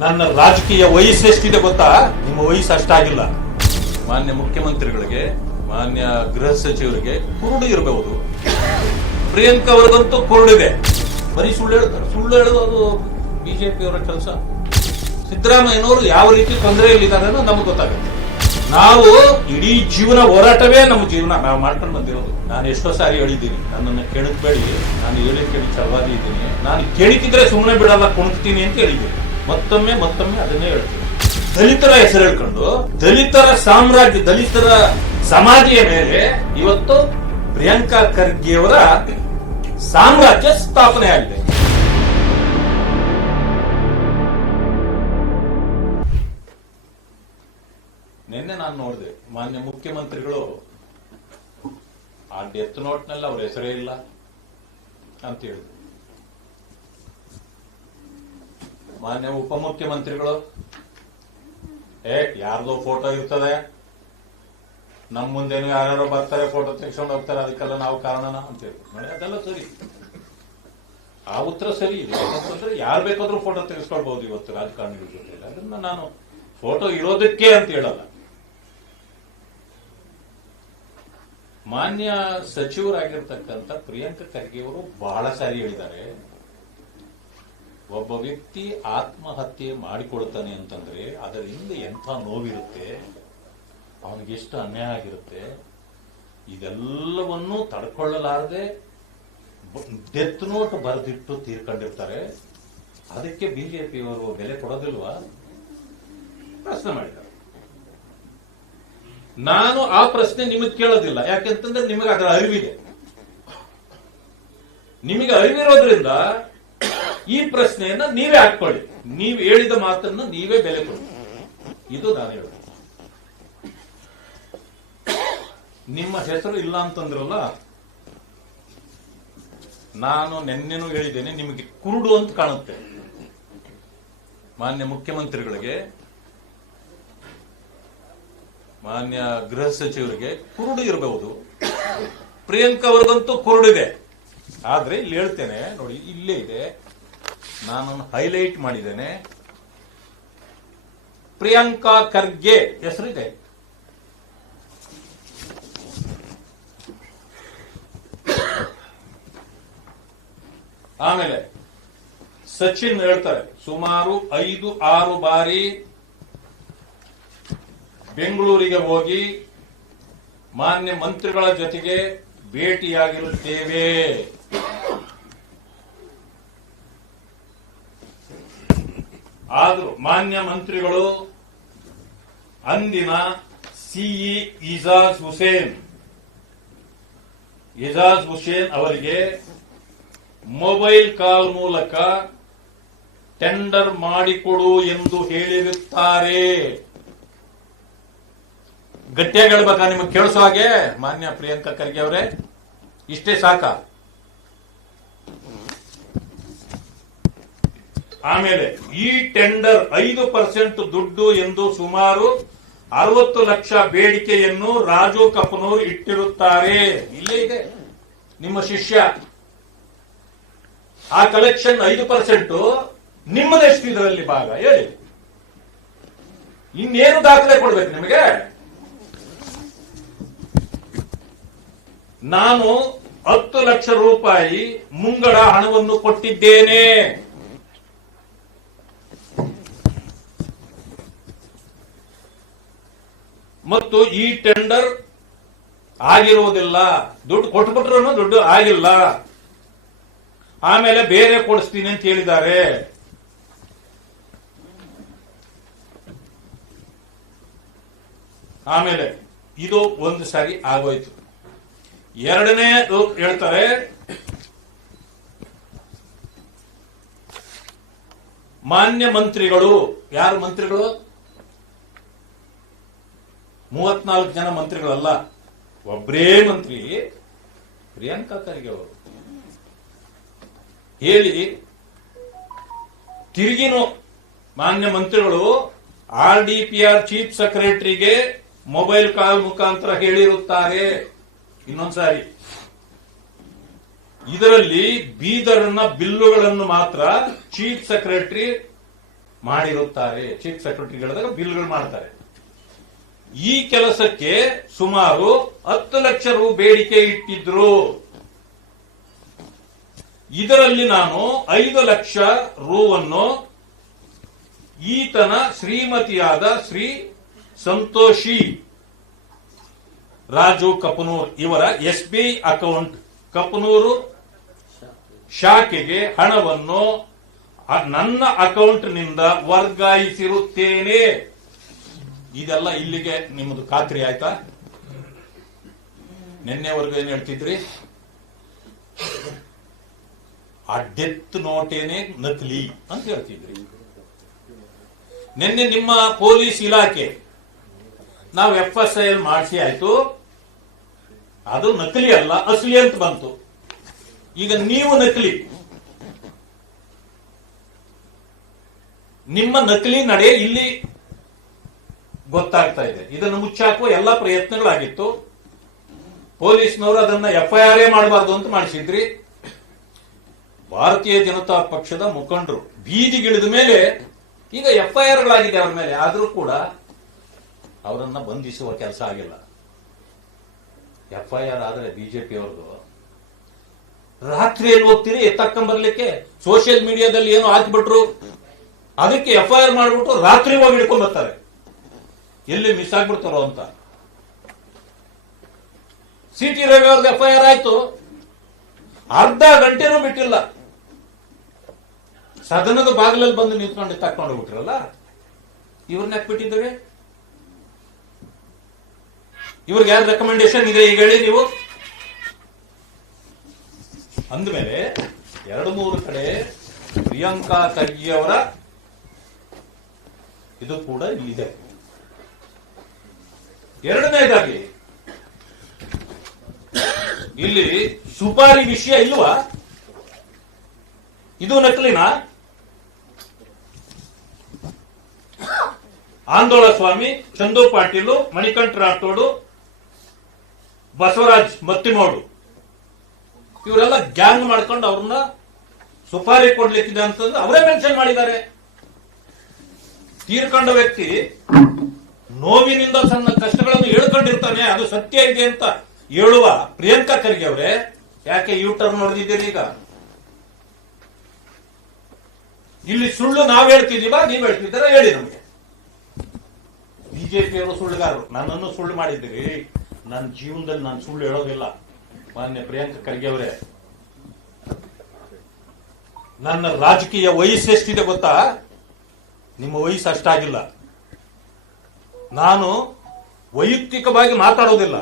ನನ್ನ ರಾಜಕೀಯ ವಯಸ್ಸು ಎಷ್ಟಿದೆ ಗೊತ್ತಾ? ನಿಮ್ಮ ವಯಸ್ಸು ಅಷ್ಟಾಗಿಲ್ಲ. ಮಾನ್ಯ ಮುಖ್ಯಮಂತ್ರಿಗಳಿಗೆ, ಮಾನ್ಯ ಗೃಹ ಸಚಿವರಿಗೆ ಕುರುಡು ಇರಬಹುದು. ಪ್ರಿಯಾಂಕಾ ಅವರಿಗಂತೂ ಕುರುಡಿದೆ. ಬರೀ ಸುಳ್ಳು ಹೇಳ್ತಾರೆ ಸುಳ್ಳು ಹೇಳೋದು ಅದು ಬಿಜೆಪಿಯವರ ಕೆಲಸ. ಸಿದ್ದರಾಮಯ್ಯನವರು ಯಾವ ರೀತಿ ತೊಂದರೆಯಲ್ಲಿದ್ದಾರೆ ನಮಗೆ ಗೊತ್ತಾಗುತ್ತೆ. ನಾವು ಇಡೀ ಜೀವನ ಹೋರಾಟವೇ ನಮ್ಮ ಜೀವನ. ನಾವು ಮಾಡ್ಕೊಂಡು ಬಂದಿರೋದು. ನಾನು ಎಷ್ಟೋ ಸಾರಿ ಹೇಳಿದ್ದೀನಿ. ನನ್ನನ್ನು ಕೆಣಕ್ಬೇಡಿ ನಾನು ಹೇಳಿ ಕೇಳಿ ಚಲವಾದಿ ಇದ್ದೀನಿ. ನಾನು ಕೇಳಿಕಿದ್ರೆ ಸುಮ್ಮನೆ ಬಿಡಲ್ಲ, ಕುಣಕ್ತೀನಿ ಅಂತ ಹೇಳಿದ್ದೀನಿ. ಮತ್ತೊಮ್ಮೆ ಮತ್ತೊಮ್ಮೆ ಅದನ್ನೇ ಹೇಳ್ತೀನಿ. ದಲಿತರ ಹೆಸರು ಹೇಳ್ಕೊಂಡು, ದಲಿತರ ಸಾಮ್ರಾಜ್ಯ, ದಲಿತರ ಸಮಾಧಿಯ ಮೇಲೆ ಇವತ್ತು ಪ್ರಿಯಾಂಕಾ ಖರ್ಗೆಯವರ ಸಾಮ್ರಾಜ್ಯ ಸ್ಥಾಪನೆ ಆಗಿದೆ. ನಿನ್ನೆ ನಾನು ನೋಡಿದೆ, ಮಾನ್ಯ ಮುಖ್ಯಮಂತ್ರಿಗಳು, ಆ ಡೆತ್ ನೋಟ್ನಲ್ಲಿ ಅವ್ರ ಹೆಸರೇ ಇಲ್ಲ ಅಂತ ಹೇಳಿದ್ರು. ಮಾನ್ಯ ಉಪಮುಖ್ಯಮಂತ್ರಿಗಳು, ಏ, ಯಾರ್ದೋ ಫೋಟೋ ಇರ್ತದೆ. ನಮ್ ಮುಂದೇನು ಯಾರ್ಯಾರೋ ಬರ್ತಾರೆ ಫೋಟೋ ತೆಗೆಸ್ಕೊಂಡು ಹೋಗ್ತಾರೆ, ಅದಕ್ಕೆಲ್ಲ ನಾವು ಕಾರಣನ ಅಂತೇಳಿ ಅದೆಲ್ಲ ಸರಿ. ಆ ಉತ್ತರ ಸರಿ ಇದೆ. ಯಾಕಂತಂದ್ರೆ ಯಾರು ಬೇಕಾದ್ರೂ ಫೋಟೋ ತೆಗೆಸ್ಕೊಳ್ಬಹುದು ಇವತ್ತು ರಾಜಕಾರಣಿಗಳ ಜೊತೆ ಅದನ್ನ ನಾನು ಫೋಟೋ ಇರೋದಕ್ಕೆ ಅಂತ ಹೇಳಲ್ಲ. ಮಾನ್ಯ ಸಚಿವರಾಗಿರ್ತಕ್ಕಂಥ ಪ್ರಿಯಾಂಕ ಖರ್ಗೆ ಅವರು ಬಹಳ ಸಾರಿ ಹೇಳಿದ್ದಾರೆ. ಒಬ್ಬ ವ್ಯಕ್ತಿ ಆತ್ಮಹತ್ಯೆ ಮಾಡಿಕೊಳ್ತಾನೆ ಅಂತಂದ್ರೆ ಅದರ ಹಿಂದೆ ಎಂಥ ನೋವಿರುತ್ತೆ? ಅವನಿಗೆ ಎಷ್ಟು ಅನ್ಯಾಯ ಆಗಿರುತ್ತೆ? ಇದೆಲ್ಲವನ್ನೂ ತಡ್ಕೊಳ್ಳಲಾರದೆ ಡೆತ್ ನೋಟ್ ಬರೆದಿಟ್ಟು ತೀರ್ಕೊಂಡಿರ್ತಾರೆ. ಅದಕ್ಕೆ ಬಿಜೆಪಿಯವರು ಬೆಲೆ ಕೊಡೋದಿಲ್ವಾ? ಪ್ರಶ್ನೆ ಮಾಡಿದ್ದಾರೆ. ನಾನು ಆ ಪ್ರಶ್ನೆ ನಿಮಗೆ ಕೇಳೋದಿಲ್ಲ. ಯಾಕೆಂತಂದ್ರೆ ನಿಮಗೆ ಅದರ ಅರಿವಿದೆ. ನಿಮಗೆ ಅರಿವಿರೋದ್ರಿಂದ ಈ ಪ್ರಶ್ನೆಯನ್ನ ನೀವೇ ಹಾಕೊಳ್ಳಿ ನೀವು ಹೇಳಿದ ಮಾತನ್ನ ನೀವೇ ಬೆಲೆ ಕೊಡಿ. ಇದು ನಾನು ಹೇಳೋದು. ನಿಮ್ಮ ಹೆಸರು ಇಲ್ಲ ಅಂತಂದ್ರಲ್ಲ, ನಾನು ನಿನ್ನೆನೂ ಹೇಳಿದ್ದೇನೆ, ನಿಮಗೆ ಕುರುಡು ಅಂತ ಕಾಣುತ್ತೆ. ಮಾನ್ಯ ಮುಖ್ಯಮಂತ್ರಿಗಳಿಗೆ, ಮಾನ್ಯ ಗೃಹ ಸಚಿವರಿಗೆ ಕುರುಡು ಇರಬಹುದು. ಪ್ರಿಯಾಂಕಾ ಅವ್ರಿಗಂತೂ ಕುರುಡಿದೆ. ಆದ್ರೆ ಇಲ್ಲಿ ಹೇಳ್ತೇನೆ, ನೋಡಿ, ಇಲ್ಲೇ ಇದೆ. ನಾನು ಹೈಲೈಟ್ ಮಾಡಿದ್ದೇನೆ. ಪ್ರಿಯಾಂಕಾ ಖರ್ಗೆ. ಹೆಸರಿದೆ. ಆಮೇಲೆ ಸಚಿನ್ ಹೇಳ್ತಾರೆ, ಸುಮಾರು ಐದು, ಆರು ಬಾರಿ ಬೆಂಗಳೂರಿಗೆ ಹೋಗಿ ಮಾನ್ಯ ಮಂತ್ರಿಗಳ ಜೊತೆಗೆ ಭೇಟಿಯಾಗಿರುತ್ತೇವೆ. ಆದರೂ ಮಾನ್ಯ ಮಂತ್ರಿಗಳು ಅಂದಿನ ಸಿಇ ಇಜಾಜ್ ಹುಸೇನ್. ಇಜಾಜ್ ಹುಸೇನ್ ಅವರಿಗೆ ಮೊಬೈಲ್ ಕಾಲ್ ಮೂಲಕ ಟೆಂಡರ್ ಮಾಡಿಕೊಡು ಎಂದು ಹೇಳಿರುತ್ತಾರೆ. ಗಟ್ಟಿಯಾಗಿ ಹೇಳ್ಬೇಕಾ ನಿಮಗೆ ಕೇಳಿಸೋ ಹಾಗೆ? ಮಾನ್ಯ ಪ್ರಿಯಾಂಕಾ ಖರ್ಗೆ ಅವರೇ, ಇಷ್ಟೇ ಸಾಕ? ಆಮೇಲೆ ಈ ಟೆಂಡರ್ ಐದು ಪರ್ಸೆಂಟ್ ದುಡ್ಡು ಎಂದು ಸುಮಾರು ಅರವತ್ತು ಲಕ್ಷ ಬೇಡಿಕೆಯನ್ನು ರಾಜು ಕಪನೂರ್ ಇಟ್ಟಿರುತ್ತಾರೆ. ಇಲ್ಲೇ ಇದೆ. ನಿಮ್ಮ ಶಿಷ್ಯ. ಆ ಕಲೆಕ್ಷನ್ ಐದು ಪರ್ಸೆಂಟ್ ನಿಮ್ಮದೆಷ್ಟು ಇದರಲ್ಲಿ ಭಾಗ. ಹೇಳಿ. ಇನ್ನೇನು ದಾಖಲೆ ಕೊಡ್ಬೇಕು ನಿಮಗೆ? ನಾನು ಹತ್ತು ಲಕ್ಷ ರೂಪಾಯಿ ಮುಂಗಡ ಹಣವನ್ನು ಕೊಟ್ಟಿದ್ದೇನೆ. ಮತ್ತು ಈ ಟೆಂಡರ್ ಆಗಿರುವುದಿಲ್ಲ ದುಡ್ಡು ಕೊಟ್ಬಿಟ್ರು ದುಡ್ಡು ಆಗಿಲ್ಲ. ಆಮೇಲೆ ಬೇರೆ ಕೊಡಿಸ್ತೀನಿ ಅಂತ ಹೇಳಿದ್ದಾರೆ. ಆಮೇಲೆ ಇದು ಒಂದು ಸಾರಿ ಆಗೋಯ್ತು. ಎರಡನೇ ಹೇಳ್ತಾರೆ, ಮಾನ್ಯ ಮಂತ್ರಿಗಳು. ಯಾರು ಮಂತ್ರಿಗಳು? ಮೂವತ್ನಾಲ್ಕು ಜನ ಮಂತ್ರಿಗಳಲ್ಲ ಒಬ್ಬರೇ ಮಂತ್ರಿ ಪ್ರಿಯಾಂಕಾ ಖರ್ಗೆ ಅವರು. ಹೇಳಿ, ತಿರುಗಿನೂ ಮಾನ್ಯ ಮಂತ್ರಿಗಳು, R D P R chief ಸೆಕ್ರೆಟರಿಗೆ mobile call ಮುಖಾಂತರ ಹೇಳಿರುತ್ತಾರೆ. ಇನ್ನೊಂದ್ಸಾರಿ ಇದರಲ್ಲಿ ಬೀದರ್ನ ಬಿಲ್ಲುಗಳನ್ನು ಮಾತ್ರ ಚೀಫ್ ಸೆಕ್ರೆಟರಿ ಮಾಡಿರುತ್ತಾರೆ. ಚೀಫ್ ಸೆಕ್ರೆಟರಿಗಳಾದಾಗ ಬಿಲ್ಗಳು ಮಾಡ್ತಾರೆ. ಈ ಕೆಲಸಕ್ಕೆ ಸುಮಾರು ಹತ್ತು ಲಕ್ಷ ರು ಬೇಡಿಕೆ ಇಟ್ಟಿದ್ರು. ಇದರಲ್ಲಿ ನಾನು ಐದು ಲಕ್ಷ ರೂವನ್ನು ಈತನ ಶ್ರೀಮತಿಯಾದ ಶ್ರೀ ಸಂತೋಷಿ ರಾಜು ಕಪನೂರ್ ಇವರ ಎಸ್ ಬಿ ಅಕೌಂಟ್. ಕಪನೂರು ಶಾಖೆಗೆ ಹಣವನ್ನು ನನ್ನ ಅಕೌಂಟ್ನಿಂದ ವರ್ಗಾಯಿಸಿರುತ್ತೇನೆ. ಇದೆಲ್ಲ ಇಲ್ಲಿಗೆ ನಿಮ್ಮದು ಖಾತ್ರಿ ಆಯ್ತಾ? ನಿನ್ನೆವರೆಗೂ ಏನ್ ಹೇಳ್ತಿದ್ರಿ? ಆ ಡೆತ್ ನೋಟೇನೆ ನಕಲಿ ಅಂತ ಹೇಳ್ತಿದ್ರಿ. ನಿನ್ನೆ ನಿಮ್ಮ ಪೊಲೀಸ್ ಇಲಾಖೆ ನಾವು ಎಫ್ ಎಸ್ ಐ ಎಲ್ ಮಾಡಿಸಿ ಆಯ್ತು. ಅದು ನಕಲಿ ಅಲ್ಲ, ಅಸಲಿ ಅಂತ ಬಂತು. ಈಗ ನೀವು ನಕಲಿ. ನಿಮ್ಮ ನಕಲಿ ನಡೆ ಇಲ್ಲಿ ಗೊತ್ತಾಗ್ತಾ ಇದೆ. ಇದನ್ನು ಮುಚ್ಚಾಕುವ ಎಲ್ಲ ಪ್ರಯತ್ನಗಳಾಗಿತ್ತು. ಪೊಲೀಸ್ನವರು ಅದನ್ನ ಎಫ್ಐಆರ್ ಮಾಡಬಾರ್ದು ಅಂತ ಮಾಡಿಸಿದ್ರಿ. ಭಾರತೀಯ ಜನತಾ ಪಕ್ಷದ ಮುಖಂಡರು ಬೀದಿಗಿಳಿದ ಮೇಲೆ ಈಗ ಎಫ್ಐಆರ್ ಗಳಾಗಿದೆ ಅವರ ಮೇಲೆ. ಆದರೂ ಕೂಡ ಅವರನ್ನ ಬಂಧಿಸುವ ಕೆಲಸ ಆಗಿಲ್ಲ. ಎಫ್ಐಆರ್ ಆದರೆ ಬಿಜೆಪಿ ಅವ್ರದ್ದು ರಾತ್ರಿಯಲ್ಲಿ ಹೋಗ್ತೀರಿ ಎತ್ತಕ್ಕಂಬರ್ಲಿಕ್ಕೆ ಸೋಷಿಯಲ್ ಮೀಡಿಯಾದಲ್ಲಿ ಏನು ಹಾಕಿಬಿಟ್ರು. ಅದಕ್ಕೆ ಎಫ್ಐಆರ್ ಮಾಡಿಬಿಟ್ಟು ರಾತ್ರಿ ಹೋಗಿ ಹಿಡ್ಕೊಂಡ್ ಬರ್ತಾರೆ. ಎಲ್ಲಿ ಮಿಸ್ ಆಗ್ಬಿಡ್ತಾರೋ ಅಂತ. ಸಿ ಟಿ ರವಿ ಅವ್ರದ್ದು ಎಫ್ಐಆರ್ ಆಯ್ತು. ಅರ್ಧ ಗಂಟೆನೂ ಬಿಟ್ಟಿಲ್ಲ. ಸದನದ ಬಾಗಿಲಲ್ಲಿ ಬಂದು ನಿಂತ್ಕೊಂಡು ತಕೊಂಡು ಬಿಟ್ರಲ್ಲ ಇವ್ರನ್ನ ಯಾಕೆ ಬಿಟ್ಟಿದ್ದೇವೆ ಇವ್ರಿಗೆ ಯಾರು ರೆಕಮೆಂಡೇಶನ್ ಇದೆ ಈಗ ಹೇಳಿ ನೀವು? ಅಂದಮೇಲೆ ಎರಡು ಮೂರು ಕಡೆ ಪ್ರಿಯಾಂಕಾ ಖರ್ಗೆ ಅವರ ಇದು ಕೂಡ ಇಲ್ಲಿದೆ. ಎರಡನೇದಾಗಿ, ಇಲ್ಲಿ ಸುಪಾರಿ ವಿಷಯ ಇಲ್ವಾ? ಇದು ನಕಲಿನ? ಆಂದೋಳ ಸ್ವಾಮಿ ಚಂದು ಪಾಟೀಲು, ಮಣಿಕಂಠ ರಾಠೋಡು ಬಸವರಾಜ್ ಮತ್ತಿನೋಡು ಇವರೆಲ್ಲ ಗ್ಯಾಂಗ್ ಮಾಡ್ಕೊಂಡು ಅವ್ರನ್ನ ಸುಪಾರಿ ಕೊಡ್ಲಿಕ್ಕಿದೆ ಅಂತಂದ್ರೆ ಅವರೇ ಮೆನ್ಷನ್ ಮಾಡಿದ್ದಾರೆ. ತೀರ್ಕೊಂಡ ವ್ಯಕ್ತಿ ನೋವಿನಿಂದ ತನ್ನ ಕಷ್ಟಗಳನ್ನು ಹೇಳ್ಕೊಂಡಿರ್ತಾನೆ, ಅದು ಸತ್ಯ ಇದೆ ಅಂತ ಹೇಳುವ ಪ್ರಿಯಾಂಕಾ ಖರ್ಗೆ ಅವರೇ, ಯಾಕೆ ಯು ಟರ್ನ್ ನೋಡಿದ್ದೀರಿ ಈಗ? ಇಲ್ಲಿ ಸುಳ್ಳು ನಾವ್ ಹೇಳ್ತಿದೀವ ನೀವ್ ಹೇಳ್ತಿದ್ದೀರ ಹೇಳಿ ನಮಗೆ. ಬಿಜೆಪಿಯವರು ಸುಳ್ಳುಗಾರರು. ನನ್ನನ್ನು ಸುಳ್ಳು ಮಾಡಿದ್ದೀರಿ. ನನ್ನ ಜೀವನದಲ್ಲಿ ನಾನು ಸುಳ್ಳು ಹೇಳೋದಿಲ್ಲ. ಮಾನ್ಯ ಪ್ರಿಯಾಂಕಾ ಖರ್ಗೆ ಅವರೇ. ನನ್ನ ರಾಜಕೀಯ ವಯಸ್ಸು ಎಷ್ಟಿದೆ ಗೊತ್ತಾ? ನಿಮ್ಮ ವಯಸ್ಸು ಅಷ್ಟಾಗಿಲ್ಲ. ನಾನು ವೈಯಕ್ತಿಕವಾಗಿ ಮಾತಾಡೋದಿಲ್ಲ.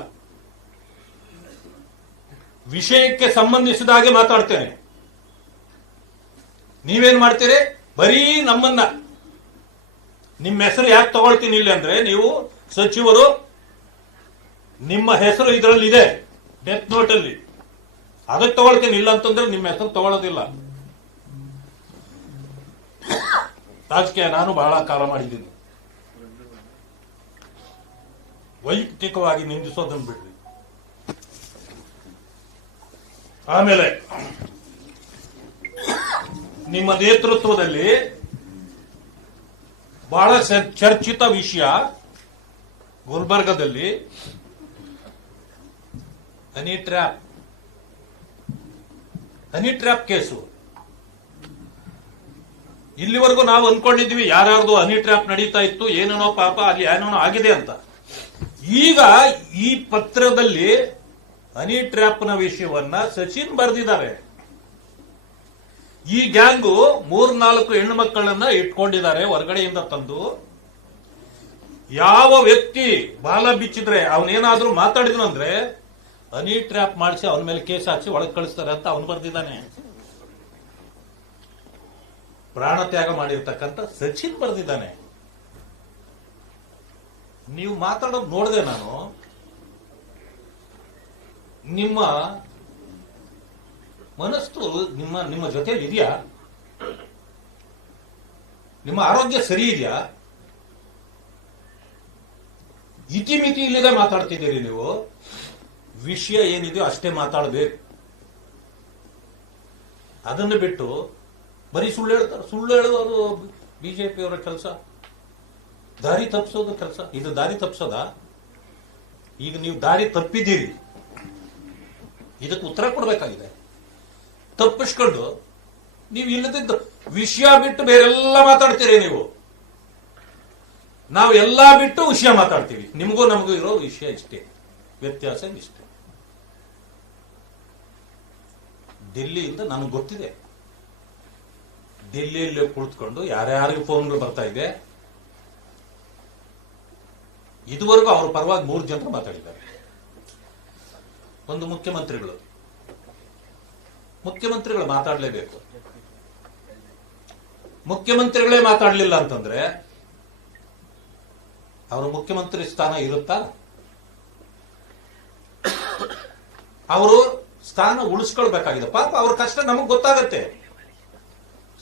ವಿಷಯಕ್ಕೆ ಸಂಬಂಧಿಸಿದ ಹಾಗೆ ಮಾತಾಡ್ತೇನೆ. ನೀವೇನ್ ಮಾಡ್ತೀರಿ? ಬರೀ ನಮ್ಮನ್ನ. ನಿಮ್ಮ ಹೆಸರು ಯಾಕೆ ತಗೊಳ್ತೀನಿ ಇಲ್ಲಿ ಅಂದ್ರೆ ನೀವು ಸಚಿವರು ನಿಮ್ಮ ಹೆಸರು ಇದರಲ್ಲಿ ಇದೆ ಡೆತ್ ನೋಟ್ ಅಲ್ಲಿ. ಅದಕ್ಕೆ ತಗೊಳ್ತೀನಿ, ಇಲ್ಲ ಅಂತಂದ್ರೆ ನಿಮ್ಮ ಹೆಸರು ತಗೊಳ್ಳೋದಿಲ್ಲ. ರಾಜಕೀಯ, ನಾನು ಬಹಳ ಕಾಲ ಮಾಡಿದ್ದೀನಿ. ವೈಯಕ್ತಿಕವಾಗಿ ನಿಂದಿಸೋದನ್ನು ಬಿಡ್ರಿ. ಆಮೇಲೆ, ನಿಮ್ಮ ನೇತೃತ್ವದಲ್ಲಿ ಬಹಳ ಚರ್ಚಿತ ವಿಷಯ ಗುಲ್ಬರ್ಗದಲ್ಲಿ honey trap. Honey trap case. ಇಲ್ಲಿವರೆಗೂ ನಾವು ಅನ್ಕೊಂಡಿದ್ವಿ ಯಾರ್ಯಾರ್ದು ಹನಿ ಟ್ರ್ಯಾಪ್ ನಡೀತಾ ಇತ್ತು, ಏನೇನೋ ಪಾಪ ಅಲ್ಲಿ ಏನೇನೋ ಆಗಿದೆ ಅಂತ. ಈಗ ಈ ಪತ್ರದಲ್ಲಿ ಹನಿ ಟ್ರ್ಯಾಪ್ನ ವಿಷಯವನ್ನ ಸಚಿನ್ ಬರೆದಿದ್ದಾರೆ. ಈ ಗ್ಯಾಂಗು ಮೂರ್ನಾಲ್ಕು ಹೆಣ್ಣು ಮಕ್ಕಳನ್ನ ಇಟ್ಕೊಂಡಿದ್ದಾರೆ, ಹೊರಗಡೆಯಿಂದ ತಂದು. ಯಾವ ವ್ಯಕ್ತಿ ಬಾಲ ಬಿಚ್ಚಿದ್ರೆ ಅವನೇನಾದ್ರೂ ಮಾತಾಡಿದ್ರು ಅಂದ್ರೆ ಹನಿ ಟ್ರ್ಯಾಪ್ ಮಾಡಿಸಿ ಅವನ ಮೇಲೆ ಕೇಸ್ ಹಾಕಿ ಒಳಗೆ ಕಳಿಸ್ತಾರೆ ಅಂತ ಅವನು ಬರ್ದಿದ್ದಾನೆ. ಪ್ರಾಣ ತ್ಯಾಗ ಮಾಡಿರ್ತಕ್ಕಂಥ ಸಚಿನ್ ಬರೆದಿದ್ದಾನೆ. ನೀವು ಮಾತಾಡೋದು ನೋಡಿದೆ ನಾನು. ನಿಮ್ಮ ಮನಸ್ಸು ನಿಮ್ಮ ನಿಮ್ಮ ಜೊತೆಯಲ್ಲಿ ಇದೆಯಾ? ನಿಮ್ಮ ಆರೋಗ್ಯ ಸರಿ ಇದೆಯಾ? ಇತಿಮಿತಿ ಇಲ್ಲದೆ ಮಾತಾಡ್ತಿದ್ದೀರಿ ನೀವು. ವಿಷಯ ಏನಿದೆಯೋ ಅಷ್ಟೇ ಮಾತಾಡಬೇಕು. ಅದನ್ನು ಬಿಟ್ಟು ಬರೀ ಸುಳ್ಳು ಹೇಳ್ತಾರೆ ಸುಳ್ಳು ಹೇಳೋದು ಬಿಜೆಪಿಯವರ ಕೆಲಸ. ದಾರಿ ತಪ್ಪಿಸೋದು ಕೆಲಸ. ಇದು ದಾರಿ ತಪ್ಪಿಸೋದ ಈಗ ನೀವು ದಾರಿ ತಪ್ಪಿದ್ದೀರಿ. ಇದಕ್ಕೆ ಉತ್ತರ ಕೊಡಬೇಕಾಗಿದೆ. ತಪ್ಪಿಸ್ಕೊಂಡು ನೀವು ಇಲ್ಲದಿದ್ದ ವಿಷಯ ಬಿಟ್ಟು ಬೇರೆಲ್ಲ ಮಾತಾಡ್ತೀರಿ ನೀವು. ನಾವು ಎಲ್ಲ ಬಿಟ್ಟು ವಿಷಯ ಮಾತಾಡ್ತೀವಿ. ನಿಮಗೂ ನಮಗೂ ಇರೋ ವಿಷಯ ಇಷ್ಟೇ. ವ್ಯತ್ಯಾಸ ಇಷ್ಟೇ ಡೆಲ್ಲಿಯಿಂದ ನನಗೆ ಗೊತ್ತಿದೆ. ಡೆಲ್ಲಿಯಲ್ಲಿ ಕುಳಿತುಕೊಂಡು ಯಾರ್ಯಾರಿಗೂ ಫೋನ್ಗಳು ಬರ್ತಾ ಇದೆ? ಇದುವರೆಗೂ ಅವ್ರ ಪರವಾಗಿ ಮೂರು ಜನ ಮಾತಾಡಿದ್ದಾರೆ. ಒಂದು ಮುಖ್ಯಮಂತ್ರಿಗಳು. ಮುಖ್ಯಮಂತ್ರಿಗಳು ಮಾತಾಡಲೇಬೇಕು. ಮುಖ್ಯಮಂತ್ರಿಗಳೇ ಮಾತಾಡಲಿಲ್ಲ ಅಂತಂದ್ರೆ ಅವರು ಮುಖ್ಯಮಂತ್ರಿ ಸ್ಥಾನ ಇರುತ್ತಾ? ಅವರು ಸ್ಥಾನ ಉಳಿಸ್ಕೊಳ್ಬೇಕಾಗಿದೆ. ಪಾಪ ಅವ್ರ ಕಷ್ಟ ನಮಗ್ ಗೊತ್ತಾಗತ್ತೆ.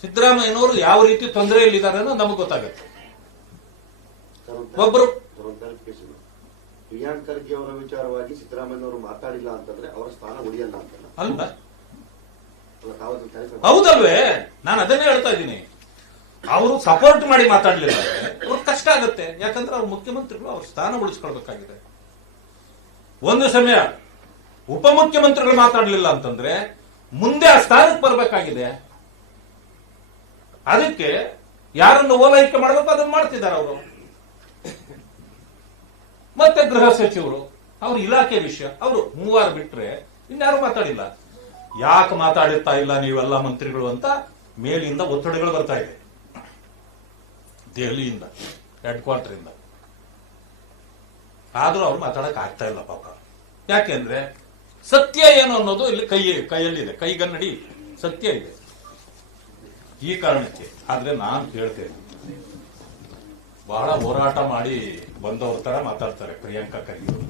ಸಿದ್ದರಾಮಯ್ಯನವರು ಯಾವ ರೀತಿ ತೊಂದರೆಯಲ್ಲಿದ್ದಾರೆ ಅನ್ನೋದು ನಮಗ್ ಗೊತ್ತಾಗತ್ತೆ. ಒಬ್ರು- ಕ್ಲಾರಿಫಿಕೇಶನ್ ಪ್ರಿಯಾಂಕ್ ಖರ್ಗೆ ಅವರ ವಿಚಾರವಾಗಿ ಸಿದ್ದರಾಮಯ್ಯನವರು ಮಾತಾಡಿಲ್ಲ ಅಂತಂದ್ರೆ ಅವರ ಸ್ಥಾನ ಉಳಿಯಲ್ಲ ಅಂತಲ್ಲ. ಅಲ್ವಾ? ಹೌದಲ್ವೇ? ನಾನು ಅದನ್ನೇ ಹೇಳ್ತಾ ಇದ್ದೀನಿ. ಅವರು ಸಪೋರ್ಟ್ ಮಾಡಿ ಮಾತಾಡ್ಲಿಲ್ಲ ಅವ್ರ ಕಷ್ಟ ಆಗುತ್ತೆ. ಯಾಕಂದ್ರೆ ಅವ್ರ ಮುಖ್ಯಮಂತ್ರಿಗಳು ಅವ್ರ ಸ್ಥಾನ ಉಳಿಸ್ಕೊಳ್ಬೇಕಾಗಿದೆ. ಒಂದು ಸಮಯ ಉಪಮುಖ್ಯಮಂತ್ರಿಗಳು ಮಾತಾಡಲಿಲ್ಲ ಅಂತಂದ್ರೆ ಮುಂದೆ ಆ ಸ್ಥಾನಕ್ಕೆ ಬರಬೇಕಾಗಿದೆ. ಅದಕ್ಕೆ ಯಾರನ್ನು ಓಲೈಕೆ ಮಾಡಬೇಕು ಅದನ್ನ ಮಾಡ್ತಿದ್ದಾರೆ ಅವರು. ಮತ್ತೆ ಗೃಹ ಸಚಿವರು, ಅವ್ರ ಇಲಾಖೆ ವಿಷಯ, ಅವರು ಮೂವಾರು ಬಿಟ್ರೆ ಇನ್ಯಾರು ಮಾತಾಡಿಲ್ಲ. ಯಾಕೆ ಮಾತಾಡಿರ್ತಾ ಇಲ್ಲ ನೀವೆಲ್ಲ ಮಂತ್ರಿಗಳು ಅಂತ ಮೇಲಿಂದ ಒತ್ತಡಗಳು ಬರ್ತಾ ಇದೆ. ದೆಹಲಿಯಿಂದ ಹೆಡ್ ಕ್ವಾರ್ಟರ್ ಇಂದ. ಆದ್ರೂ ಅವ್ರು ಮಾತಾಡಕ್ ಆಗ್ತಾ ಇಲ್ಲ ಪಾಪ. ಯಾಕೆಂದ್ರೆ ಸತ್ಯ ಏನು ಅನ್ನೋದು ಇಲ್ಲಿ ಕೈ, ಕೈಯಲ್ಲಿದೆ ಕೈಗನ್ನಡಿ ಸತ್ಯ ಇದೆ. ಈ ಕಾರಣಕ್ಕೆ, ಆದ್ರೆ ನಾನು ಹೇಳ್ತೇನೆ ಬಹಳ ಹೋರಾಟ ಮಾಡಿ ಬಂದವ್ರ ತರ ಮಾತಾಡ್ತಾರೆ ಪ್ರಿಯಾಂಕಾ ಖರ್ಗೆ ಅವರು.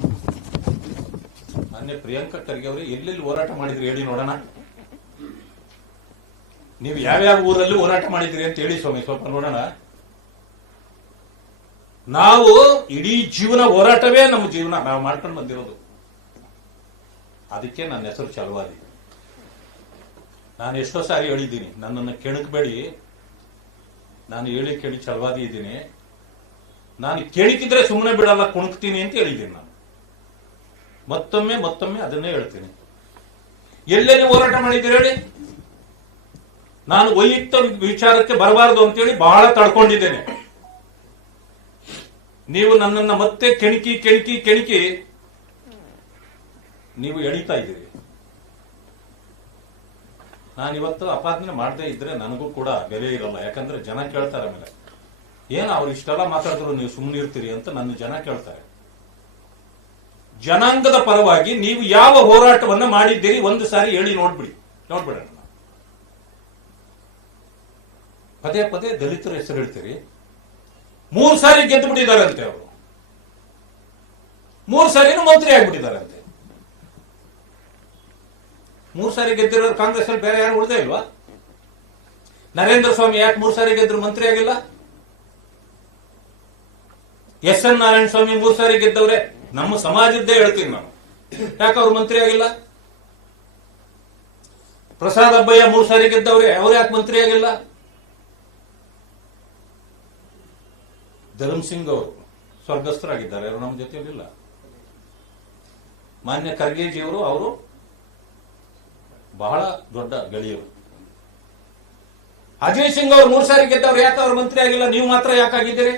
ಮೊನ್ನೆ ಪ್ರಿಯಾಂಕಾ ಖರ್ಗೆ ಅವರು, ಎಲ್ಲೆಲ್ಲಿ ಹೋರಾಟ ಮಾಡಿದ್ರಿ ಹೇಳಿ ನೋಡೋಣ. ನೀವು ಯಾವ್ಯಾವ ಊರಲ್ಲಿ ಹೋರಾಟ ಮಾಡಿದ್ರಿ ಅಂತ ಹೇಳಿ ಸ್ವಾಮಿ, ಸ್ವಲ್ಪ ನೋಡೋಣ. ನಾವು ಇಡೀ ಜೀವನ ಹೋರಾಟವೇ ನಮ್ಮ ಜೀವನ, ನಾವು ಮಾಡ್ಕೊಂಡು ಬಂದಿರೋದು. ಅದಕ್ಕೆ ನನ್ನ ಹೆಸರು ಚಲವಾದಿ. ನಾನು ಎಷ್ಟೋ ಸಾರಿ ಹೇಳಿದ್ದೀನಿ, ನನ್ನನ್ನು ಕೆಣಕಬೇಡಿ. ನಾನು ಹೇಳಿ ಕೇಳಿ ಚಲವಾದಿ ಇದ್ದೀನಿ. ನಾನು ಕೇಳಿಕಿದ್ರೆ ಸುಮ್ಮನೆ ಬಿಡಲ್ಲ, ಕುಣಕ್ತೀನಿ ಅಂತ ಹೇಳಿದ್ದೀನಿ ನಾನು. ಮತ್ತೊಮ್ಮೆ ಮತ್ತೊಮ್ಮೆ ಅದನ್ನೇ ಹೇಳ್ತೀನಿ. ಎಲ್ಲೆಲ್ಲಿ ಹೋರಾಟ ಮಾಡಿದ್ದೀರಿ ಹೇಳಿ? ನಾನು ವೈಯಕ್ತಿಕ ವಿಚಾರಕ್ಕೆ ಬರಬಾರದು ಅಂತೇಳಿ ಬಹಳ ತಡ್ಕೊಂಡಿದ್ದೇನೆ. ನೀವು ನನ್ನನ್ನ ಮತ್ತೆ ಕೆಣಕಿ ಕೆಣಕಿ ಕೆಣಕಿ ನೀವು ಎಳಿತಾ ಇದ್ದೀರಿ. ನಾನಿವತ್ತು ಅಪಾದನೆ ಮಾಡದೇ ಇದ್ರೆ ನನಗೂ ಕೂಡ ಬೆಲೆ ಇರಲ್ಲ. ಯಾಕಂದ್ರೆ ಜನ ಕೇಳ್ತಾರೆ ಆಮೇಲೆ. ಏನು ಅವ್ರು ಇಷ್ಟೆಲ್ಲ ಮಾತಾಡಿದ್ರು ನೀವು ಸುಮ್ಮನೆ ಇರ್ತೀರಿ ಅಂತ ನನ್ನ ಜನ ಕೇಳ್ತಾರೆ ಜನಾಂಗದ ಪರವಾಗಿ ನೀವು ಯಾವ ಹೋರಾಟವನ್ನ ಮಾಡಿದ್ದೀರಿ ಒಂದು ಸಾರಿ ಹೇಳಿ ನೋಡ್ಬಿಡಿ. ನೋಡ್ಬಿಡೋಣ ಪದೇ ಪದೇ ದಲಿತರ ಹೆಸರು ಹೇಳ್ತೀರಿ. ಮೂರು ಸಾರಿ ಗೆದ್ದು ಬಿಟ್ಟಿದ್ದಾರಂತೆ ಅವರು. ಮೂರು ಸಾರಿನೂ ಮಂತ್ರಿ ಆಗ್ಬಿಟ್ಟಿದ್ದಾರಂತೆ. ಮೂರು ಸಾರಿ ಗೆದ್ದಿರೋರು ಕಾಂಗ್ರೆಸ್ ಅಲ್ಲಿ ಬೇರೆ ಯಾರು ಉಳಿದೇ ಇಲ್ವಾ? ನರೇಂದ್ರ ಸ್ವಾಮಿ ಯಾಕೆ ಮೂರು ಸಾರಿ ಗೆದ್ರು ಮಂತ್ರಿ ಆಗಿಲ್ಲ? ಎಸ್ ಎನ್ ನಾರಾಯಣ ಸ್ವಾಮಿ ಮೂರು ಸಾರಿ ಗೆದ್ದವ್ರೆ. ನಮ್ಮ ಸಮಾಜದ್ದೇ ಹೇಳ್ತೀನಿ ನಾನು. ಯಾಕೆ ಅವ್ರು ಮಂತ್ರಿ ಆಗಿಲ್ಲ? ಪ್ರಸಾದ್ ಅಬ್ಬಯ್ಯ ಮೂರು ಸಾರಿ ಗೆದ್ದವ್ರೆ. ಅವ್ರು ಯಾಕೆ ಮಂತ್ರಿ ಆಗಿಲ್ಲ? ಧರ್ಮ್ ಸಿಂಗ್ ಅವರು ಸ್ವರ್ಗಸ್ಥರಾಗಿದ್ದಾರೆ. ಅವರು ನಮ್ಮ ಜೊತೆಯಲ್ಲಿಲ್ಲ ಮಾನ್ಯ ಖರ್ಗೆಜಿಯವರು ಅವರು ಬಹಳ ದೊಡ್ಡ ಗೆಳೆಯರು. ಅಜಯ್ ಸಿಂಗ್ ಅವರು ಮೂರು ಸಾರಿ ಗೆದ್ದವ್ರು. ಯಾಕೆ ಅವ್ರ ಮಂತ್ರಿ ಆಗಿಲ್ಲ? ನೀವು ಮಾತ್ರ ಯಾಕಾಗಿದ್ದೀರಿ?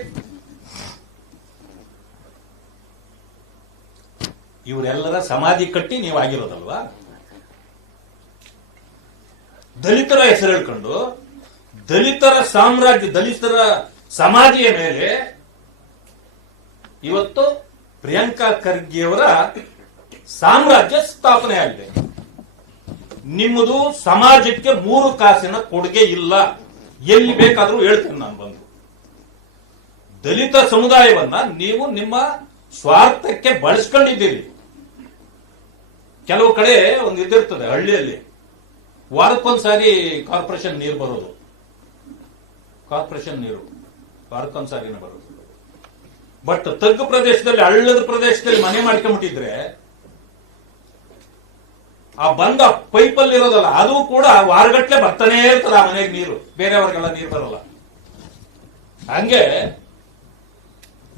ಇವರೆಲ್ಲರ ಸಮಾಧಿ ಕಟ್ಟಿ ನೀವು ಆಗಿರೋದಲ್ವಾ? ದಲಿತರ ಹೆಸರು ಹೇಳ್ಕೊಂಡು, ದಲಿತರ ಸಾಮ್ರಾಜ್ಯ, ದಲಿತರ ಸಮಾಧಿಯ ಮೇಲೆ ಇವತ್ತು ಪ್ರಿಯಾಂಕಾ ಖರ್ಗೆಯವರ ಸಾಮ್ರಾಜ್ಯ ಸ್ಥಾಪನೆ ಆಗಿದೆ ನಿಮ್ಮದು ಸಮಾಜಕ್ಕೆ ಮೂರು ಕಾಸಿನ ಕೊಡುಗೆ ಇಲ್ಲ. ಎಲ್ಲಿ ಬೇಕಾದರೂ ಹೇಳ್ತೇನೆ ನಾನು ಬಂದು. ದಲಿತ ಸಮುದಾಯವನ್ನ ನೀವು ನಿಮ್ಮ ಸ್ವಾರ್ಥಕ್ಕೆ ಬಳಸ್ಕೊಂಡಿದ್ದೀರಿ. ಕೆಲವು ಕಡೆ ಒಂದು ಇದಿರ್ತದೆ ಹಳ್ಳಿಯಲ್ಲಿ. ವಾರಕ್ಕೊಂದ್ಸಾರಿ ಕಾರ್ಪೊರೇಷನ್ ನೀರು ಬರೋದು. ಕಾರ್ಪೊರೇಷನ್ ನೀರು. ವಾರಕ್ಕೊಂದ್ಸಾರಿನೇ ಬರೋದು. ಬಟ್ ತಗ್ಗು ಪ್ರದೇಶದಲ್ಲಿ, ಹಳ್ಳದ ಪ್ರದೇಶದಲ್ಲಿ ಮನೆ ಮಾಡ್ಕೊಂಡ್ಬಿಟ್ಟಿದ್ರೆ ಆ ಬಂದ ಪೈಪಲ್ಲಿ ಇರೋದಲ್ಲ ಅದು ಕೂಡ ವಾರಗಟ್ಟಲೆ ಬರ್ತಾನೆ ಇರ್ತದೆ ಆ ಮನೆಗೆ ನೀರು. ಬೇರೆಯವ್ರಿಗೆಲ್ಲ ನೀರು ಬರಲ್ಲ. ಹಂಗೆ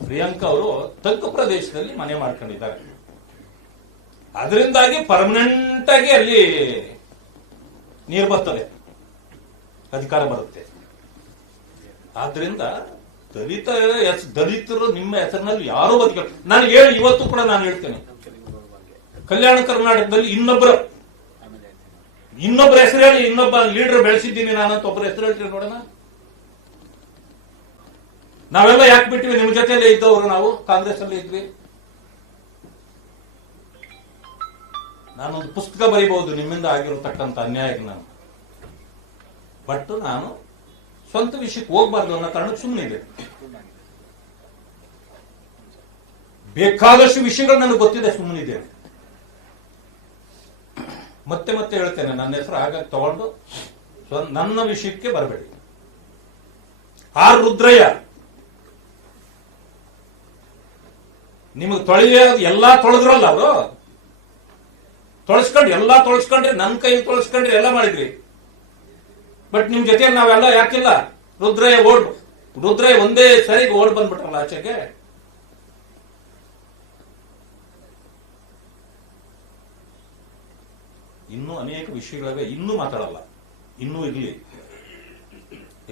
ಪ್ರಿಯಾಂಕಾ ಅವರು ತಗ್ಗು ಪ್ರದೇಶದಲ್ಲಿ ಮನೆ ಮಾಡ್ಕೊಂಡಿದ್ದಾರೆ. ಅದರಿಂದಾಗಿ ಪರ್ಮನೆಂಟ್ ಆಗಿ ಅಲ್ಲಿ ನೀರು ಬರ್ತದೆ. ಅಧಿಕಾರ ಬರುತ್ತೆ. ಆದ್ರಿಂದ ದಲಿತ ದಲಿತರು ನಿಮ್ಮ ಹೆಸರಿನಲ್ಲಿ ಯಾರು ಬದುಕ ನಾನು ಹೇಳಿ, ಇವತ್ತು ಕೂಡ ನಾನು ಹೇಳ್ತೇನೆ. ಕಲ್ಯಾಣ ಕರ್ನಾಟಕದಲ್ಲಿ ಇನ್ನೊಬ್ಬರ ಇನ್ನೊಬ್ಬರ ಹೆಸರು ಹೇಳಿ, ಇನ್ನೊಬ್ಬ ಲೀಡರ್ ಬೆಳೆಸಿದ್ದೀನಿ ನಾನು ಅಂತ ಒಬ್ಬರ ಹೆಸರು ಹೇಳ್ತೀನಿ ನೋಡೋಣ? ನಾವೆಲ್ಲ ಯಾಕೆ ಬಿಟ್ಟಿವಿ? ನಿಮ್ಮ ಜೊತೆಯಲ್ಲೇ ಇದ್ದವರು ನಾವು ಕಾಂಗ್ರೆಸ್ ಅಲ್ಲಿ ಇದ್ವಿ. ನಾನೊಂದು ಪುಸ್ತಕ ಬರೀಬಹುದು, ನಿಮ್ಮಿಂದ ಆಗಿರತಕ್ಕಂಥ ಅನ್ಯಾಯಕ್ಕೆ ನಾನು. ಬಟ್ ನಾನು ಸ್ವಂತ ವಿಷಯಕ್ಕೆ ಹೋಗ್ಬಾರ್ದು ಅನ್ನೋ ಕಾರಣಕ್ಕೆ ಸುಮ್ಮನೆ ಇದೆ ಬೇಕಾದಷ್ಟು ವಿಷಯಗಳು ನನಗೆ ಗೊತ್ತಿದೆ ಸುಮ್ಮನಿದೆ ಮತ್ತೆ ಮತ್ತೆ ಹೇಳ್ತೇನೆ, ನನ್ನ ಹೆಸರು ಹಾಗಾಗಿ ತಗೊಂಡು ನನ್ನ ವಿಷಯಕ್ಕೆ ಬರಬೇಡಿ. ಆ ರುದ್ರಯ್ಯ. ನಿಮಗೆ ತೊಳೆಯೋದು ಎಲ್ಲಾ ತೊಳೆದ್ರಲ್ಲ ಅವರು? ತೊಳಸ್ಕೊಂಡ್ರಿ, ಎಲ್ಲಾ ತೊಳಸ್ಕೊಂಡ್ರಿ ನನ್ನ ಕೈಯಲ್ಲಿ ತೊಳಸ್ಕೊಂಡ್ರಿ, ಎಲ್ಲ ಮಾಡಿದ್ರಿ. ಬಟ್ ನಿಮ್ ಜೊತೆ ನಾವೆಲ್ಲ ಯಾಕಿಲ್ಲ? ರುದ್ರಯ್ಯ ಓಡ್, ರುದ್ರಯ್ಯ ಒಂದೇ ಸರಿಗೆ ಓಡ್ ಬಂದ್ಬಿಟ್ರಲ್ಲ ಆಚೆಗೆ. ಇನ್ನೂ ಅನೇಕ ವಿಷಯಗಳಿವೆ ಇನ್ನೂ ಮಾತಾಡಲ್ಲ. ಇನ್ನೂ ಇರಲಿ.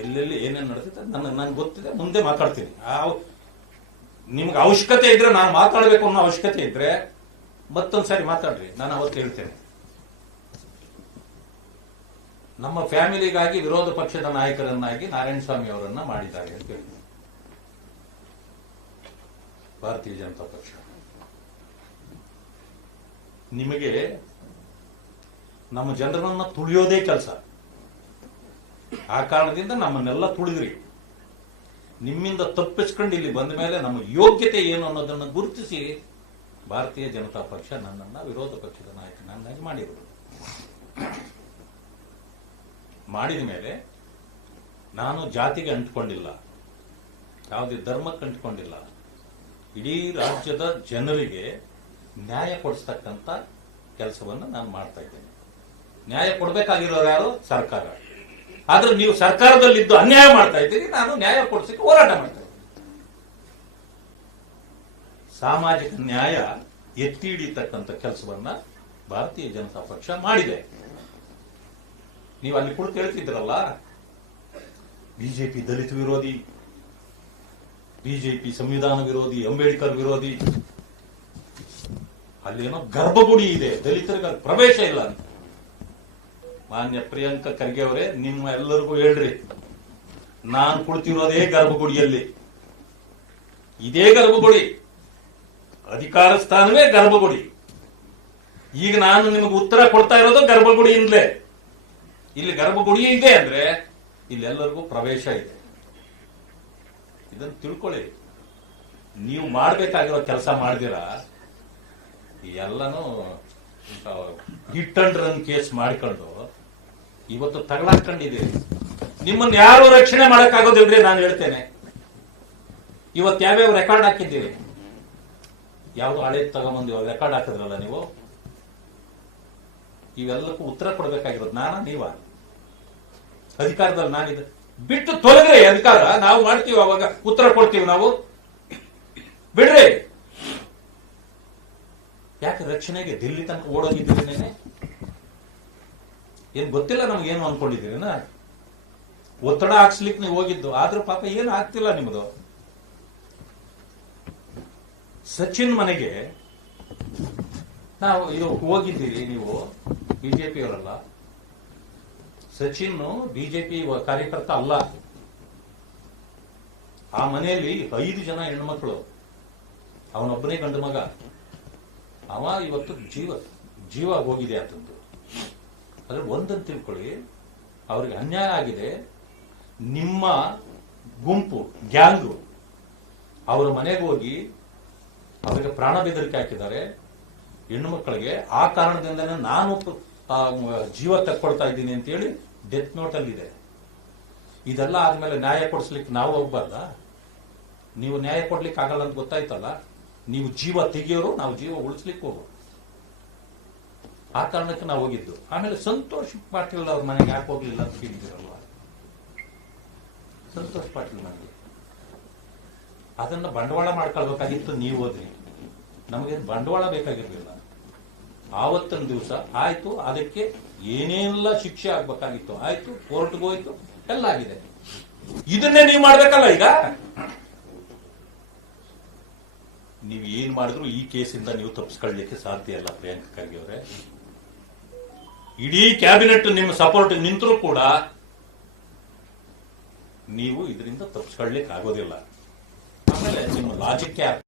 ಎಲ್ಲೆಲ್ಲಿ ಏನೇನು ನಡೆಸುತ್ತೆ ನನಗೆ ನನ್ಗೆ ಗೊತ್ತಿದೆ, ಮುಂದೆ ಮಾತಾಡ್ತೀನಿ. ನಿಮ್ಗೆ ಅವಶ್ಯಕತೆ ಇದ್ರೆ ನಾನು ಮಾತಾಡಬೇಕು ಅನ್ನೋ ಅವಶ್ಯಕತೆ ಇದ್ರೆ ಮತ್ತೊಂದ್ಸಾರಿ ಮಾತಾಡ್ರಿ, ನಾನು ಅವತ್ತು ಹೇಳ್ತೇನೆ. ನಮ್ಮ ಫ್ಯಾಮಿಲಿಗಾಗಿ ವಿರೋಧ ಪಕ್ಷದ ನಾಯಕರನ್ನಾಗಿ ನಾರಾಯಣ ಸ್ವಾಮಿ ಅವರನ್ನ ಮಾಡಿದ್ದಾರೆ ಅಂತ ಹೇಳಿ ಭಾರತೀಯ ಜನತಾ ಪಕ್ಷ. ನಿಮಗೆ ನಮ್ಮ ಜನರನ್ನ ತುಳಿಯೋದೇ ಕೆಲಸ. ಆ ಕಾರಣದಿಂದ ನಮ್ಮನ್ನೆಲ್ಲ ತುಳಿದ್ರಿ. ನಿಮ್ಮಿಂದ ತಪ್ಪಿಸ್ಕೊಂಡು ಇಲ್ಲಿ ಬಂದ ಮೇಲೆ ನಮ್ಮ ಯೋಗ್ಯತೆ ಏನು ಅನ್ನೋದನ್ನು ಗುರುತಿಸಿ ಭಾರತೀಯ ಜನತಾ ಪಕ್ಷ ನನ್ನನ್ನ ವಿರೋಧ ಪಕ್ಷದ ನಾಯಕನನ್ನಾಗಿ ಮಾಡಿದರು ಮಾಡಿದ ಮೇಲೆ ನಾನು ಜಾತಿಗೆ ಅಂಟ್ಕೊಂಡಿಲ್ಲ, ಯಾವುದೇ ಧರ್ಮಕ್ಕೆ ಅಂಟ್ಕೊಂಡಿಲ್ಲ. ಇಡೀ ರಾಜ್ಯದ ಜನರಿಗೆ ನ್ಯಾಯ ಕೊಡಿಸ್ತಕ್ಕಂಥ ಕೆಲಸವನ್ನು ನಾನು ಮಾಡ್ತಾ ಇದ್ದೇನೆ. ನ್ಯಾಯ ಕೊಡಬೇಕಾಗಿರೋರು ಯಾರು? ಸರ್ಕಾರ. ಆದ್ರೆ ನೀವು ಸರ್ಕಾರದಲ್ಲಿದ್ದು ಅನ್ಯಾಯ ಮಾಡ್ತಾ ಇದ್ದೀರಿ, ನಾನು ನ್ಯಾಯ ಕೊಡಿಸಕ್ಕೆ ಹೋರಾಟ ಮಾಡ್ತಾ ಇದ್ದೀನಿ ಸಾಮಾಜಿಕ ನ್ಯಾಯ ಎತ್ತಿ ಹಿಡಿತಕ್ಕಂಥ ಕೆಲಸವನ್ನ ಭಾರತೀಯ ಜನತಾ ಪಕ್ಷ ಮಾಡಿದೆ. ನೀವು ಅಲ್ಲಿ ಕುಳಿತು ಹೇಳ್ತಿದ್ರಲ್ಲ ಬಿಜೆಪಿ ದಲಿತ ವಿರೋಧಿ, ಬಿಜೆಪಿ ಸಂವಿಧಾನ ವಿರೋಧಿ, ಅಂಬೇಡ್ಕರ್ ವಿರೋಧಿ. ಅಲ್ಲೇನೋ ಗರ್ಭಗುಡಿ ಇದೆ ದಲಿತರಿಗೆ ಪ್ರವೇಶ ಇಲ್ಲ ಮಾನ್ಯ ಪ್ರಿಯಾಂಕ ಖರ್ಗೆ ಅವರೇ, ನಿಮ್ಮ ಎಲ್ಲರಿಗೂ ಹೇಳ್ರಿ. ನಾನು ಕುಳಿತಿರೋದೇ ಗರ್ಭಗುಡಿಯಲ್ಲಿ. ಇದೇ ಗರ್ಭಗುಡಿ. ಅಧಿಕಾರ ಸ್ಥಾನವೇ ಗರ್ಭಗುಡಿ. ಈಗ ನಾನು ನಿಮಗೆ ಉತ್ತರ ಕೊಡ್ತಾ ಇರೋದು ಗರ್ಭಗುಡಿಯಿಂದಲೇ ಇಲ್ಲಿ ಗರ್ಭಗುಡಿ ಇದೆ ಅಂದ್ರೆ ಇಲ್ಲೆಲ್ಲರಿಗೂ ಪ್ರವೇಶ ಇದೆ. ಇದನ್ನು ತಿಳ್ಕೊಳ್ಳಿ. ನೀವು ಮಾಡಬೇಕಾಗಿರೋ ಕೆಲಸ ಮಾಡಿದಿರ? ಎಲ್ಲನೂ ರನ್ ಕೇಸ್ ಮಾಡಿಕೊಂಡು ಇವತ್ತು ತಗಲಾಕೊಂಡಿದ್ದೀರಿ ನಿಮ್ಮನ್ನ ಯಾರು ರಕ್ಷಣೆ ಮಾಡಕ್ಕಾಗೋದಿಲ್ರಿ ನಾನು ಹೇಳ್ತೇನೆ. ಇವತ್ತು ಯಾವ್ಯಾವ ರೆಕಾರ್ಡ್ ಹಾಕಿದ್ದೀರಿ? ಯಾವ್ದು ಹಳೆ ತಗೊಂಬಂದಿವ ರೆಕಾರ್ಡ್ ಹಾಕಿದ್ರಲ್ಲ ನೀವು? ಇವೆಲ್ಲಕ್ಕೂ ಉತ್ತರ ಕೊಡಬೇಕಾಗಿರೋದು ನಾನ, ನೀವ? ಅಧಿಕಾರದಲ್ಲಿ ನಾನಿದೆ ಬಿಟ್ಟು ತೊಲಗ್ರಿ ಅಧಿಕಾರ. ನಾವು ಮಾಡ್ತೀವಿ ಅವಾಗ ಉತ್ತರ ಕೊಡ್ತೀವಿ ನಾವು. ಬಿಡ್ರಿ. ಯಾಕೆ ರಕ್ಷಣೆಗೆ ದಿಲ್ಲಿ ತನಕ ಓಡೋಗಿದ್ದೀರಿ ನೆನೆ? ಏನ್ ಗೊತ್ತಿಲ್ಲ ನಮ್ಗೇನು ಅನ್ಕೊಂಡಿದ್ದೀರಿ ಒತ್ತಡ ಹಾಕ್ಸ್ಲಿಕ್ಕೆ ನೀವು ಹೋಗಿದ್ದು. ಆದ್ರೂ ಪಾಪ ಏನು ಆಗ್ತಿಲ್ಲ ನಿಮ್ದು? ಸಚಿನ್ ಮನೆಗೆ ನಾವು ಇದು ಹೋಗಿದ್ದೀರಿ ನೀವು ಬಿಜೆಪಿ ಅವರಲ್ಲ. ಸಚಿನ್ ಬಿಜೆಪಿ ಕಾರ್ಯಕರ್ತ ಅಲ್ಲ. ಆ ಮನೆಯಲ್ಲಿ ಐದು ಜನ ಹೆಣ್ಮಕ್ಳು. ಅವನೊಬ್ಬನೇ ಗಂಡು ಮಗ. ಅವ ಇವತ್ತು ಜೀವ ಜೀವ ಹೋಗಿದೆ ಅಂತಂದು ಅದ್ರ ಒಂದನ್ನು ತಿಳ್ಕೊಳ್ಳಿ, ಅವ್ರಿಗೆ ಅನ್ಯಾಯ ಆಗಿದೆ. ನಿಮ್ಮ ಗುಂಪು, ಗ್ಯಾಂಗು, ಅವರ ಮನೆಗೆ ಹೋಗಿ ಅವರಿಗೆ ಪ್ರಾಣ ಬೆದರಿಕೆ ಹಾಕಿದ್ದಾರೆ. ಹೆಣ್ಣು ಮಕ್ಕಳಿಗೆ ಆ ಕಾರಣದಿಂದನೇ ನಾನು ಜೀವ ತಕ್ಕೊಳ್ತಾ ಇದ್ದೀನಿ ಅಂತೇಳಿ ಡೆತ್ ನೋಟ್ ಅಲ್ಲಿ ಇದೆ ಇದೆಲ್ಲ ಆದ್ಮೇಲೆ ನ್ಯಾಯ ಕೊಡಿಸ್ಲಿಕ್ಕೆ ನಾವು ಹೋಗ್ಬಾರ್ದ? ನೀವು ನ್ಯಾಯ ಕೊಡ್ಲಿಕ್ಕೆ ಆಗಲ್ಲ ಅಂತ ಗೊತ್ತಾಯ್ತಲ್ಲ? ನೀವು ಜೀವ ತೆಗಿಯೋರು, ನಾವು ಜೀವ ಉಳಿಸ್ಲಿಕ್ಕೆ ಹೋಗು ಆ ಕಾರಣಕ್ಕೆ ನಾವು ಹೋಗಿದ್ದು. ಆಮೇಲೆ ಸಂತೋಷ್ ಪಾಟೀಲ್ ಅವ್ರ ಮನೆಗೆ ಯಾಕೆ ಹೋಗ್ಲಿಲ್ಲ ಅಂತ ಕೇಳಿದಿರಲ್ವ ಸಂತೋಷ್ ಪಾಟೀಲ್ ಮನೆಗೆ. ಅದನ್ನ ಬಂಡವಾಳ ಮಾಡ್ಕೊಳ್ಬೇಕಾಗಿತ್ತು, ನೀವು ಹೋದ್ರಿ. ನಮಗೆ ಬಂಡವಾಳ ಬೇಕಾಗಿರ್ಲಿಲ್ಲ. ಆವತ್ತಿನ ದಿವಸ ಆಯ್ತು, ಅದಕ್ಕೆ ಏನೆಲ್ಲ ಶಿಕ್ಷೆ ಆಗ್ಬೇಕಾಗಿತ್ತು? ಆಯ್ತು, ಕೋರ್ಟ್ಗೆ ಹೋಯ್ತು, ಎಲ್ಲ ಆಗಿದೆ. ಇದನ್ನೇ ನೀವು ಮಾಡ್ಬೇಕಲ್ಲ ಈಗ? ನೀವು ಏನ್ ಮಾಡಿದ್ರು ಈ ಕೇಸಿಂದ ನೀವು ತಪ್ಪಿಸ್ಕೊಳ್ಳಿಕ್ಕೆ ಸಾಧ್ಯ ಇಲ್ಲ, ಪ್ರಿಯಾಂಕ ಖರ್ಗೆ ಅವರೇ. ಇಡೀ ಕ್ಯಾಬಿನೆಟ್ ನಿಮ್ಮ ಸಪೋರ್ಟ್ ನಿಂತರೂ ಕೂಡ ನೀವು ಇದರಿಂದ ತಪ್ಪಿಸ್ಕೊಳ್ಳಿಕ್ಕೆ ಆಗೋದಿಲ್ಲ. ಆಮೇಲೆ ನಿಮ್ಮ ಲಾಜಿಕ್